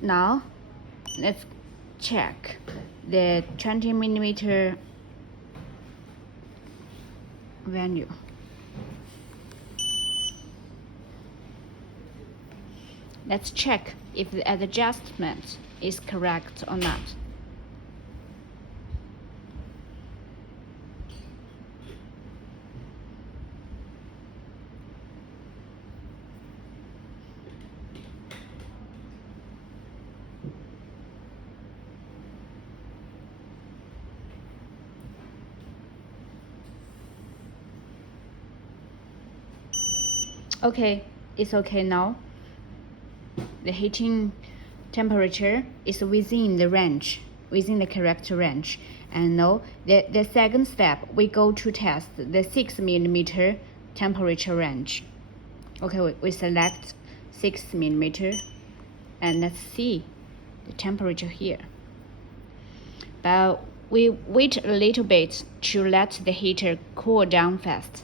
Now, let's check the 20 millimeter value. Let's check if the adjustment is correct or not. Okay, it's okay now. The heating temperature is within the range, within the correct range. And now the second step, we go to test the 6 millimeter temperature range. Okay, we select 6 millimeter and let's see the temperature here. But we wait a little bit to let the heater cool down fast.